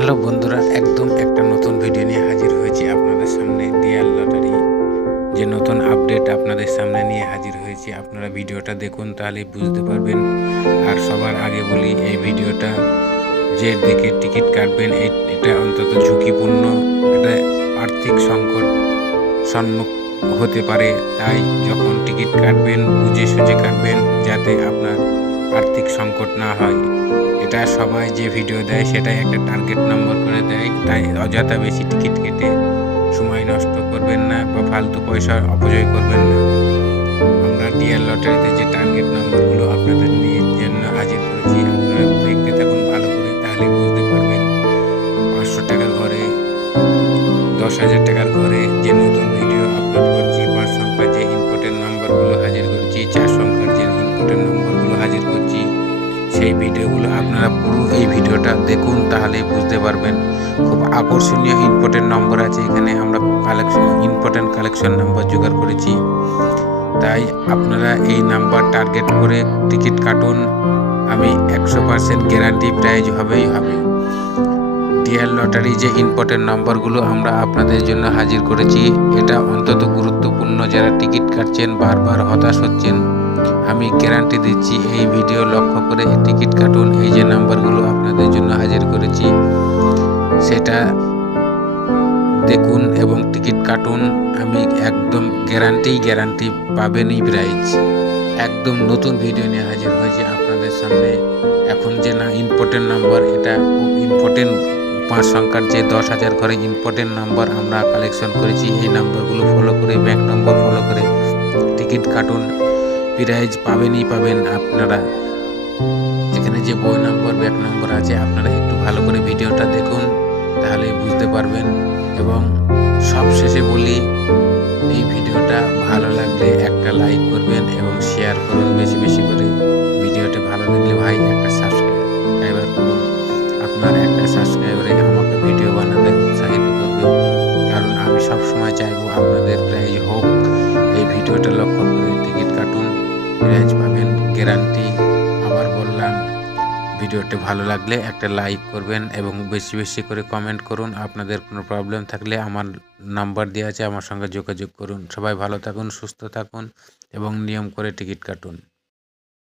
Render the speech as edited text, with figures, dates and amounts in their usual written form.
Hello বন্ধুরা, একদম একটা নতুন ভিডিও নিয়ে হাজির হয়েছি আপনাদের সামনে। ডিয়ার লটারি যে নতুন আপডেট আপনাদের সামনে নিয়ে হাজির হয়েছি। আপনারা ভিডিওটা দেখুন, তাহলেই বুঝতে পারবেন। আর সবার আগে বলি, এই ভিডিওটা যে দেখে টিকিট কাটবেন এটা অন্তত ঝুঁকিপূর্ণ। এটা আর্থিক সংকট সম্মুখ হতে পারে, তাই যখন টিকিট কাটবেন বুঝে সুঝে কাটবেন, যাতে আপনার আর্থিক সংকট না হয়। এটা সবাই যে ভিডিও দেয় সেটাই একটা টার্গেট নম্বর করে দেয়, তাই অযথা বেশি টিকিট কেটে সময় নষ্ট করবেন না বা ফালতু পয়সা অপচয় করবেন না। আমরা ডিয়ার লটারিতে যে টার্গেট নম্বরগুলো আপনাদের নিয়ে জন্য হাজির করেছি, আপনারা দেখতে থাকুন ভালো করে, তাহলে বুঝতে পারবেন। 500 টাকার ঘরে, 10,000 টাকার ঘরে যে নতুন ভিডিও আপলোড করছি, 5 সংখ্যার যে ইম্পর্টেন্ট নম্বরগুলো হাজির করছি, 4 সংখ্যার যে ইম্পর্টেন্ট নম্বরগুলো হাজির করছি, সেই ভিডিওগুলো আপনারা পুরো এই ভিডিওটা দেখুন, তাহলেই বুঝতে পারবেন। খুব আকর্ষণীয় ইম্পর্টেন্ট নম্বর আছে এখানে। আমরা ইম্পর্টেন্ট কালেকশন নাম্বার জোগাড় করেছি, তাই আপনারা এই নাম্বার টার্গেট করে টিকিট কাটুন। আমি 100% গ্যারান্টি প্রাইজ হবেই হবে। ডিয়ার লটারি যে ইম্পর্টেন্ট নম্বরগুলো আমরা আপনাদের জন্য হাজির করেছি, এটা অন্তত গুরুত্বপূর্ণ। যারা টিকিট কাটছেন, বারবার হতাশ হচ্ছেন, আমি গ্যারান্টি দিচ্ছি, এই ভিডিও লক্ষ্য করে টিকিট কাটুন। এই যে নাম্বারগুলো আপনাদের জন্য হাজির করেছি সেটা দেখুন এবং টিকিট কাটুন। আমি একদম গ্যারান্টি পাবেনই প্রাইজ। একদম নতুন ভিডিও নিয়ে হাজির হয়েছি আপনাদের সামনে। এখন যে না ইম্পর্টেন্ট নাম্বার, এটা খুব ইম্পর্টেন্ট। 5 সংখ্যার যে 10,000 ঘরে ইম্পর্টেন্ট নাম্বার আমরা কালেকশন করেছি। এই নাম্বারগুলো ফলো করে, ব্যাংক নম্বর ফলো করে টিকিট কাটুন, প্রাইজ পাবেনই পাবেন আপনারা। এখানে যে বই নম্বর, ব্যাক নম্বর আছে, আপনারা একটু ভালো করে ভিডিওটা দেখুন, তাহলে বুঝতে পারবেন। এবং সবশেষে বলি, এই ভিডিওটা ভালো লাগলে একটা লাইক করবেন এবং শেয়ার করুন বেশি বেশি করে। ভিডিওটা ভালো লাগলে ভাই একটা সাবস্ক্রাইবার করুন। আপনার একটা সাবস্ক্রাইবারে আমাকে ভিডিও বানাতে উৎসাহিত করবে, কারণ আমি সবসময় চাইবো আপনাদের প্রাইজ হোক। এই ভিডিওটা লক্ষ্য করে টিকিট কাটুন, প্রাইজ পাবেন গ্যারান্টি। আবার বললাম, ভিডিওটা ভালো লাগলে একটা লাইক করবেন এবং বেশি বেশি করে কমেন্ট করুন। আপনাদের কোনো প্রবলেম থাকলে আমার নাম্বার দেওয়া আছে, আমার সঙ্গে যোগাযোগ করুন। সবাই ভালো থাকুন, সুস্থ থাকুন এবং নিয়ম করে টিকিট কাটুন।